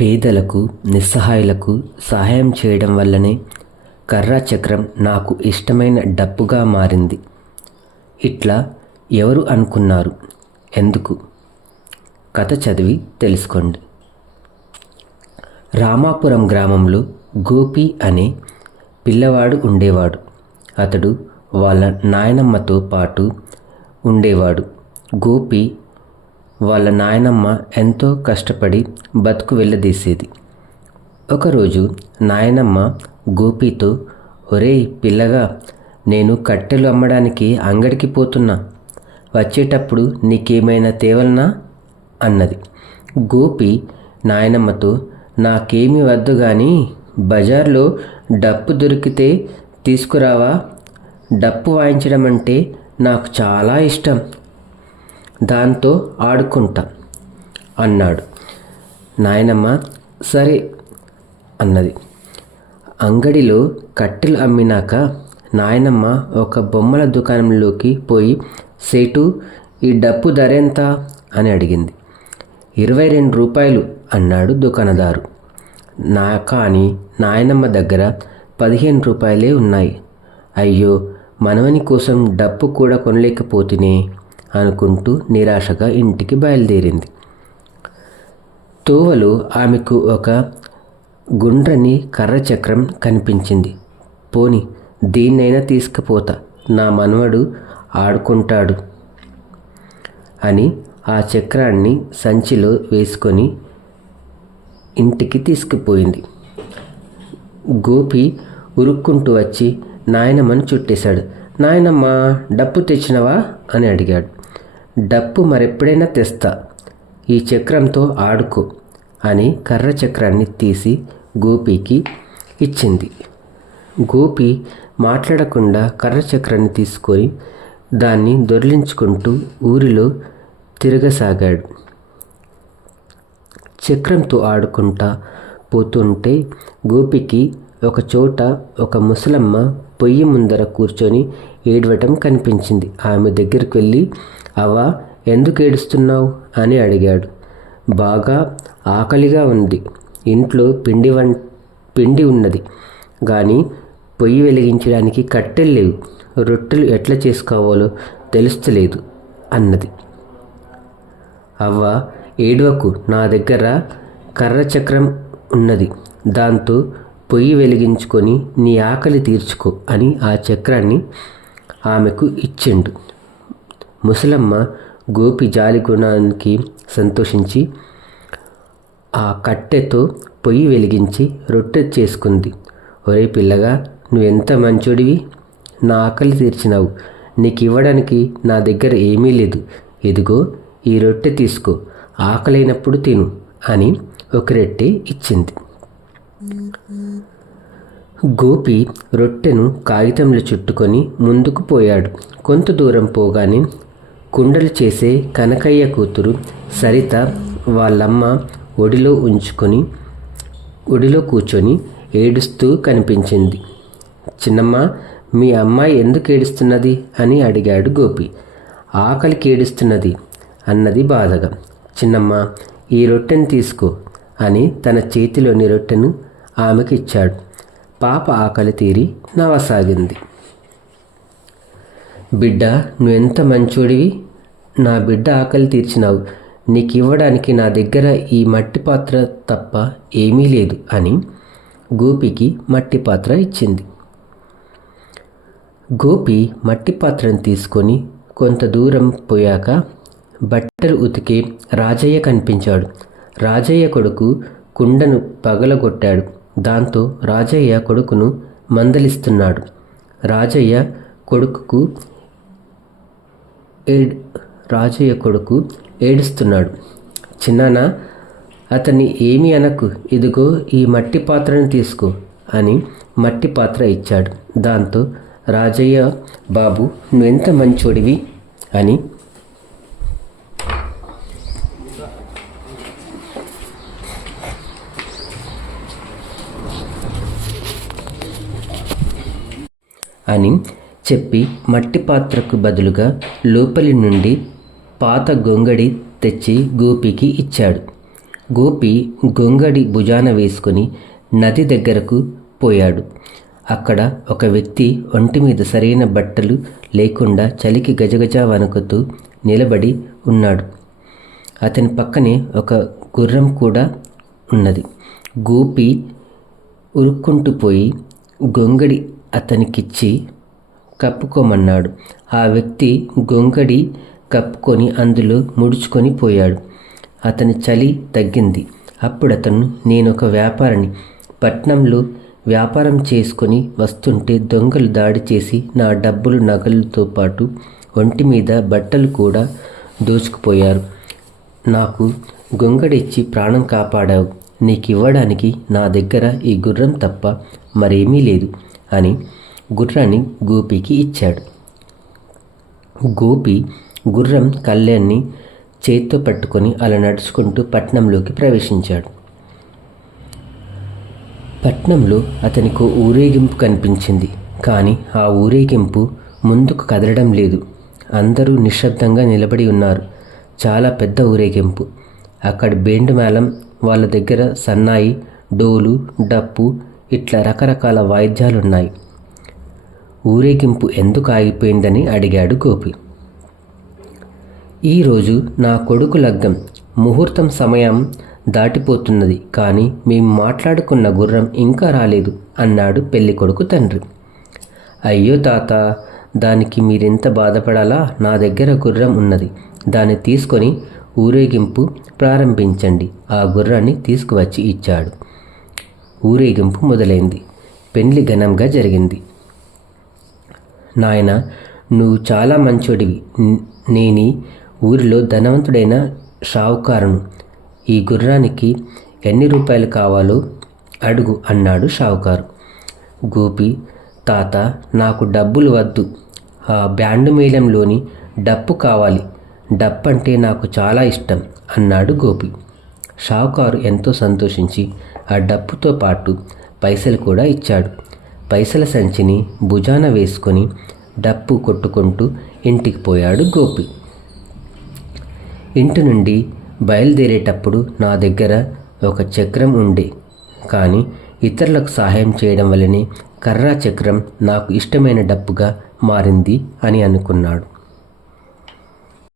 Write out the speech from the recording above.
పేదలకు, నిస్సహాయులకు సహాయం చేయడం వల్లనే కర్రా చక్రం నాకు ఇష్టమైన డప్పుగా మారింది. ఇట్లా ఎవరు అనుకున్నారు? ఎందుకు? కథ చదివి తెలుసుకోండి. రామాపురం గ్రామంలో గోపి అనే పిల్లవాడు ఉండేవాడు. అతడు వాళ్ళ నాయనమ్మతో పాటు ఉండేవాడు. గోపి వాళ్ళ నాయనమ్మ ఎంతో కష్టపడి బతుకు వెళ్ళదీసేది. ఒకరోజు నాయనమ్మ గోపితో, ఒరేయ్ పిల్లగా, నేను కట్టెలు అమ్మడానికి అంగడికి పోతున్నా, వచ్చేటప్పుడు నీకేమైనా తేవలనా అన్నది. గోపి నాయనమ్మతో, నాకేమీ వద్దు కానీ బజార్లో డప్పు దొరికితే తీసుకురావా, డప్పు వాయించడం అంటే నాకు చాలా ఇష్టం, దాంతో ఆడుకుంటా అన్నాడు. నాయనమ్మ సరే అన్నది. అంగడిలో కట్టెలు అమ్మినాక నాయనమ్మ ఒక బొమ్మల దుకాణంలోకి పోయి, సేటు, ఈ డప్పు ధర ఎంత అని అడిగింది. 22 రూపాయలు అన్నాడు దుకాణదారు. కానీ నాయనమ్మ దగ్గర 15 రూపాయలే ఉన్నాయి. అయ్యో, మనవని కోసం డప్పు కూడా కొనలేకపోతేనే అనుకుంటూ నిరాశగా ఇంటికి బయలుదేరింది. తోవలో ఆమెకు ఒక గుండ్రని కర్ర చక్రం కనిపించింది. పోని దీన్నైనా తీసుకుపోతా, నా మనవడు ఆడుకుంటాడు అని ఆ చక్రాన్ని సంచిలో వేసుకొని ఇంటికి తీసుకుపోయింది. గోపి ఉరుక్కుంటూ వచ్చి నాయనమ్మను చుట్టేశాడు. నాయనమ్మ, డప్పు తెచ్చినవా అని అడిగాడు. డప్పు మరెప్పుడైనా తెస్తా, ఈ చక్రంతో ఆడుకో అని కర్ర చక్రాన్ని తీసి గోపికి ఇచ్చింది. గోపి మాట్లాడకుండా కర్ర చక్రాన్ని తీసుకొని దాన్ని దొర్లించుకుంటూ ఊరిలో తిరగసాగాడు. చక్రంతో ఆడుకుంటా పోతుంటే గోపికి ఒకచోట ఒక ముసలమ్మ పొయ్యి ముందర కూర్చొని ఏడవటం కనిపించింది. ఆమె దగ్గరికి వెళ్ళి, అవ్వా, ఎందుకు ఏడుస్తున్నావు అని అడిగాడు. బాగా ఆకలిగా ఉంది, ఇంట్లో పిండి ఉన్నది కానీ పొయ్యి వెలిగించడానికి కట్టెలు లేవు, రొట్టెలు ఎట్లా చేసుకోవాలో తెలుస్తలేదు అన్నది. అవ్వ, ఏడవకు, నా దగ్గర కర్ర చక్రం ఉన్నది, దాంతో పొయ్యి వెలిగించుకొని నీ ఆకలి తీర్చుకో అని ఆ చక్రాన్ని ఆమెకు ఇచ్చిండు. ముసలమ్మ గోపి జాలి గుణానికి సంతోషించి ఆ కట్టెతో పొయ్యి వెలిగించి రొట్టె చేసుకుంది. ఒరే పిల్లగా, నువ్వెంత మంచోడివి, నా ఆకలి తీర్చినావు, నీకు ఇవ్వడానికి నా దగ్గర ఏమీ లేదు, ఇదిగో ఈ రొట్టె తీసుకో, ఆకలైనప్పుడు తిను అని ఒక రొట్టె ఇచ్చింది. గోపి రొట్టెను కాగితంలో చుట్టుకొని ముందుకు పోయాడు. కొంత దూరం పోగానే కుండలు చేసే కనకయ్య కూతురు సరిత వాళ్ళమ్మ ఒడిలో కూర్చొని ఏడుస్తూ కనిపించింది. చిన్నమ్మ, మీ అమ్మాయి ఎందుకు ఏడుస్తున్నది అని అడిగాడు గోపి. ఆకలికి ఏడుస్తున్నది అన్నది బాధగా. చిన్నమ్మ, ఈ రొట్టెను తీసుకో అని తన చేతిలోని రొట్టెను ఆమెకి ఇచ్చాడు. పాప ఆకలి తీరి నవ్వసాగింది. బిడ్డ, నువ్వెంత మంచోడివి, నా బిడ్డ ఆకలి తీర్చినావు, నీకు ఇవ్వడానికి నా దగ్గర ఈ మట్టి పాత్ర తప్ప ఏమీ లేదు అని గోపికి మట్టి పాత్ర ఇచ్చింది. గోపి మట్టి పాత్రను తీసుకొని కొంత దూరం పోయాక బట్టలు ఉతికే రాజయ్య కనిపించాడు. రాజయ్య కొడుకు కుండను పగలగొట్టాడు. దాంతో రాజయ్య కొడుకును మందలిస్తున్నాడు. రాజయ్య కొడుకు ఏడుస్తున్నాడు. చిన్నానా, అతన్ని ఏమీ అనకు, ఇదిగో ఈ మట్టి పాత్రను తీసుకో అని మట్టి పాత్ర ఇచ్చాడు. దాంతో రాజయ్య, బాబు, నువ్వెంత మంచోడివి అని చెప్పి మట్టి పాత్రకు బదులుగా లోపలి నుండి పాత గొంగడి తెచ్చి గోపికి ఇచ్చాడు. గోపి గొంగడి భుజాన వేసుకుని నది దగ్గరకు పోయాడు. అక్కడ ఒక వ్యక్తి ఒంటి మీద సరైన బట్టలు లేకుండా చలికి గజగజ వణుకుతూ నిలబడి ఉన్నాడు. అతని పక్కనే ఒక గుర్రం కూడా ఉన్నది. గోపి ఉరుక్కుంటూ పోయి గొంగడి అతనికిచ్చి కప్పుకోమన్నాడు. ఆ వ్యక్తి గొంగడి కప్పుకొని అందులో ముడుచుకొని పోయాడు. అతని చలి తగ్గింది. అప్పుడతను, నేనొక వ్యాపారిని, పట్నంలో వ్యాపారం చేసుకొని వస్తుంటే దొంగలు దాడి చేసి నా డబ్బులు నగలతో పాటు ఒంటి మీద బట్టలు కూడా దోచుకుపోయారు. నాకు గొంగడిచ్చి ప్రాణం కాపాడావు. నీకు ఇవ్వడానికి నా దగ్గర ఈ గుర్రం తప్ప మరేమీ లేదు అని గుర్రాన్ని గోపికి ఇచ్చాడు. గోపి గుర్రం కళ్యాణ్ణి చేత్తో పట్టుకొని అలా నడుచుకుంటూ పట్నంలోకి ప్రవేశించాడు. పట్నంలో అతనికి ఊరేగింపు కనిపించింది. కానీ ఆ ఊరేగింపు ముందుకు కదలడం లేదు. అందరూ నిశ్శబ్దంగా నిలబడి ఉన్నారు. చాలా పెద్ద ఊరేగింపు. అక్కడ బేండు మేళం, వాళ్ళ దగ్గర సన్నాయి, డోలు, డప్పు, ఇట్లా రకరకాల వాయిద్యాలున్నాయి. ఊరేగింపు ఎందుకు ఆగిపోయిందని అడిగాడు గోపి. ఈరోజు నా కొడుకు లగ్గం, ముహూర్తం సమయం దాటిపోతున్నది, కానీ మేము మాట్లాడుకున్న గుర్రం ఇంకా రాలేదు అన్నాడు పెళ్లి కొడుకు తండ్రి. అయ్యో తాత, దానికి మీరెంత బాధపడాలా? నా దగ్గర గుర్రం ఉన్నది, దాన్ని తీసుకొని ఊరేగింపు ప్రారంభించండి. ఆ గుర్రాన్ని తీసుకువచ్చి ఇచ్చాడు. ఊరేగింపు మొదలైంది. పెళ్లి ఘనంగా జరిగింది. నాయన, నువ్వు చాలా మంచోడివి. నేనీ ఊరిలో ధనవంతుడైన షావుకారును. ఈ గుర్రానికి ఎన్ని రూపాయలు కావాలో అడుగు అన్నాడు షావుకారు. గోపి, తాత, నాకు డబ్బులు వద్దు, ఆ బ్యాండు మేళంలోని డప్పు కావాలి. డప్పంటే నాకు చాలా ఇష్టం అన్నాడు గోపి. షావుకారు ఎంతో సంతోషించి ఆ డప్పుతో పాటు పైసలు కూడా ఇచ్చాడు. పైసల సంచిని భుజాన వేసుకొని డప్పు కొట్టుకుంటూ ఇంటికి పోయాడు గోపి. ఇంటి నుండి బయలుదేరేటప్పుడు నా దగ్గర ఒక చక్రం ఉండే, కానీ ఇతరులకు సహాయం చేయడం వల్లనే కర్రా చక్రం నాకు ఇష్టమైన డప్పుగా మారింది అని అనుకున్నాడు.